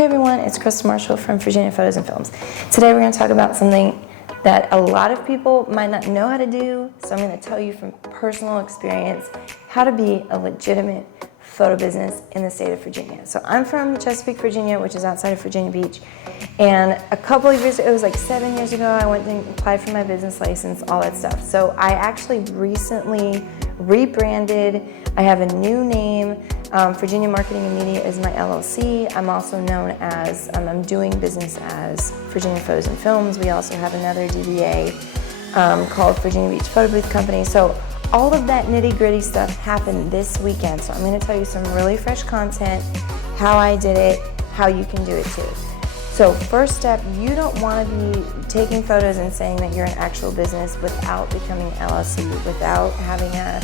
Hey everyone, it's Crystal Marshall from Virginia Photos and Films. Today we're going to talk about something that a lot of people might not know how to do, so I'm going to tell you from personal experience how to be a legitimate photo business in the state of Virginia. So I'm from Chesapeake, Virginia, which is outside of Virginia Beach, and a couple of years ago, it was like 7 years ago, I went and applied for my business license, all that stuff. So I actually recently rebranded. I have a new name. Virginia Marketing and Media is my LLC. I'm also known as, I'm doing business as Virginia Photos and Films. We also have another DBA called Virginia Beach Photo Booth Company. So all of that nitty-gritty stuff happened this weekend. So I'm going to tell you some really fresh content, how I did it, how you can do it too. So first step, you don't want to be taking photos and saying that you're an actual business without becoming an LLC, without having a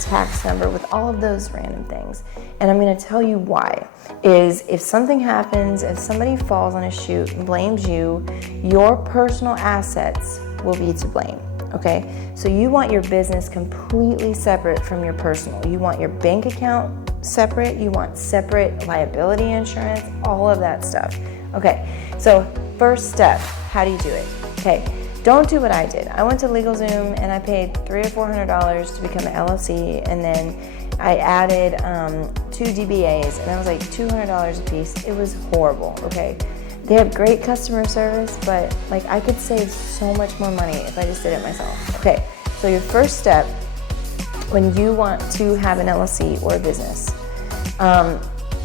tax number, with all of those random things. And I'm going to tell you why. Is if something happens, if somebody falls on a shoot and blames you, your personal assets will be to blame. Okay? So you want your business completely separate from your personal. You want your bank account separate, you want separate liability insurance, all of that stuff. Okay, so first step, how do you do it? Okay, don't do what I did. I went to LegalZoom and I paid $300 or $400 to become an LLC, and then I added 2 DBAs, and that was like $200 a piece. It was horrible, okay? They have great customer service, but like I could save so much more money if I just did it myself. Okay, so your first step when you want to have an LLC or a business,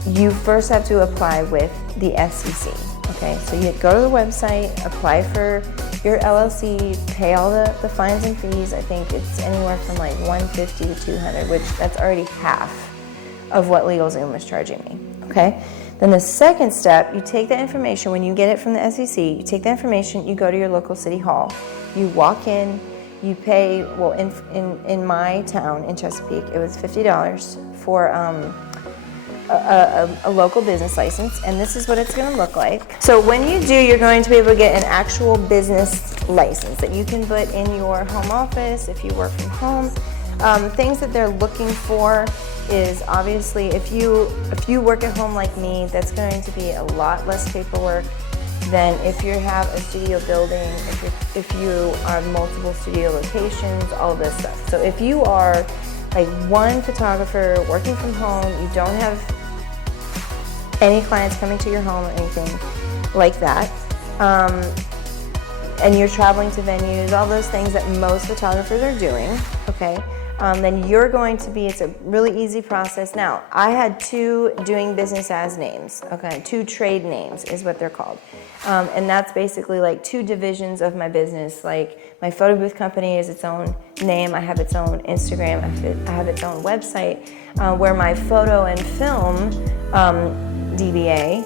you first have to apply with the SEC, okay? So you go to the website, apply for your LLC, pay all the fines and fees. I think it's anywhere from like $150 to $200, which that's already half of what LegalZoom was charging me, okay? Then the second step, you take that information, when you get it from the SEC, you take the information, you go to your local city hall, you walk in, you pay, well, in my town, in Chesapeake, it was $50 for a local business license, and this is what it's going to look like. So when you do, you're going to be able to get an actual business license that you can put in your home office if you work from home. Things that they're looking for is obviously if you work at home like me, that's going to be a lot less paperwork than if you have a studio building, if you are multiple studio locations, all of this stuff. So if you are like one photographer working from home, you don't have any clients coming to your home or anything like that, and you're traveling to venues, all those things that most photographers are doing, okay, then you're going to be, it's a really easy process. Now, I had 2 doing business as names, okay, 2 trade names is what they're called. And that's basically like 2 divisions of my business. Like my photo booth company is its own name, I have its own Instagram, I have its own website, where my photo and film DBA,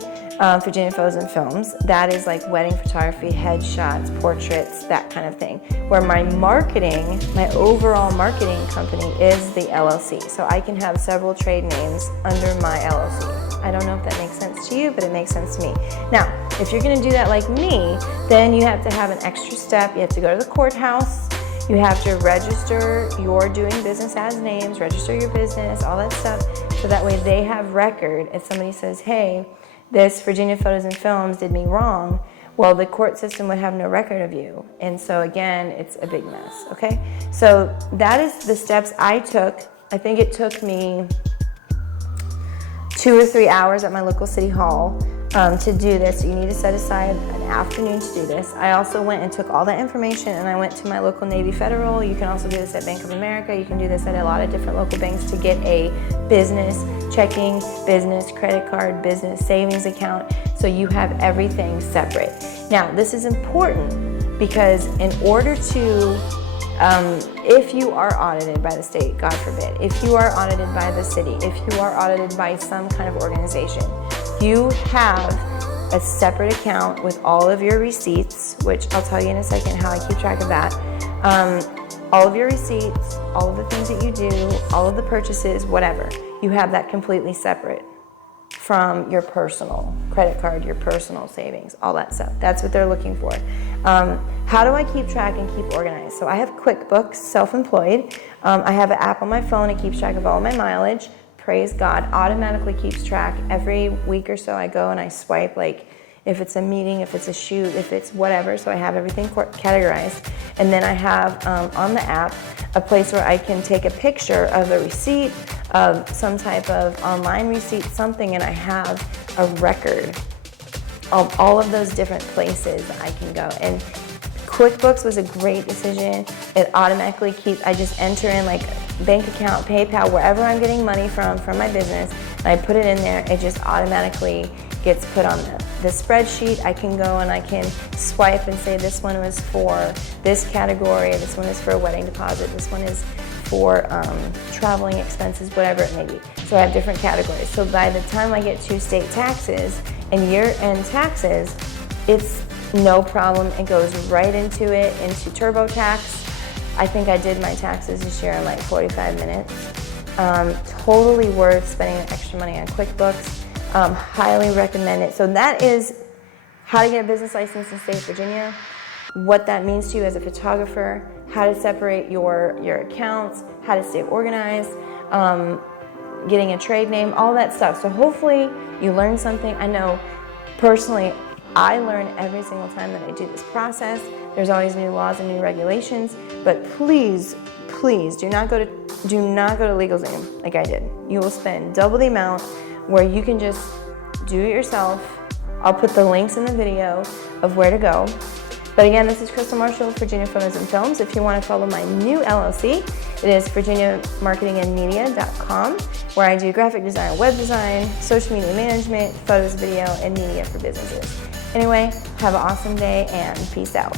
Virginia Photos and Films, that is like wedding photography, headshots, portraits, that kind of thing. Where my marketing, my overall marketing company is the LLC. So I can have several trade names under my LLC. I don't know if that makes sense to you, but it makes sense to me. Now, if you're gonna do that like me, then you have to have an extra step. You have to go to the courthouse. You have to register your doing business as names, register your business, all that stuff, so that way they have record. If somebody says, hey, this Virginia Photos and Films did me wrong, well, the court system would have no record of you. And so again, it's a big mess, okay? So that is the steps I took. I think it took me 2 or 3 hours at my local city hall to do this. So you need to set aside an afternoon to do this. I also went and took all that information and I went to my local Navy Federal. You can also do this at Bank of America. You can do this at a lot of different local banks to get a business checking, business credit card, business savings account. So you have everything separate. Now, this is important because in order to, if you are audited by the state, God forbid, if you are audited by the city, if you are audited by some kind of organization, you have a separate account with all of your receipts, which I'll tell you in a second how I keep track of that. All of your receipts, all of the things that you do, all of the purchases, whatever. You have that completely separate from your personal credit card, your personal savings, all that stuff. That's what they're looking for. How do I keep track and keep organized? So I have QuickBooks, self-employed. I have an app on my phone that keeps track of all my mileage. praise God, automatically keeps track. Every week or so I go and I swipe, like if it's a meeting, if it's a shoot, if it's whatever, so I have everything categorized. And then I have on the app a place where I can take a picture of a receipt, of some type of online receipt, something, and I have a record of all of those different places I can go. And QuickBooks was a great decision. It automatically keeps, I just enter in like bank account, PayPal, wherever I'm getting money from my business, and I put it in there, it just automatically gets put on the spreadsheet. I can go and I can swipe and say this one was for this category, this one is for a wedding deposit, this one is for traveling expenses, whatever it may be. So I have different categories. So by the time I get to state taxes and year-end taxes, it's no problem. It goes right into it, into TurboTax. I think I did my taxes this year in like 45 minutes. Totally worth spending extra money on QuickBooks. Highly recommend it. So that is how to get a business license in state of Virginia, what that means to you as a photographer, how to separate your accounts, how to stay organized, getting a trade name, all that stuff. So hopefully you learned something. I know personally, I learn every single time that I do this process. There's always new laws and new regulations, but please, please do not go to LegalZoom like I did. You will spend double the amount where you can just do it yourself. I'll put the links in the video of where to go. But again, this is Crystal Marshall with Virginia Photos and Films. If you want to follow my new LLC, it is virginiamarketingandmedia.com, where I do graphic design, web design, social media management, photos, video, and media for businesses. Anyway, have an awesome day and peace out.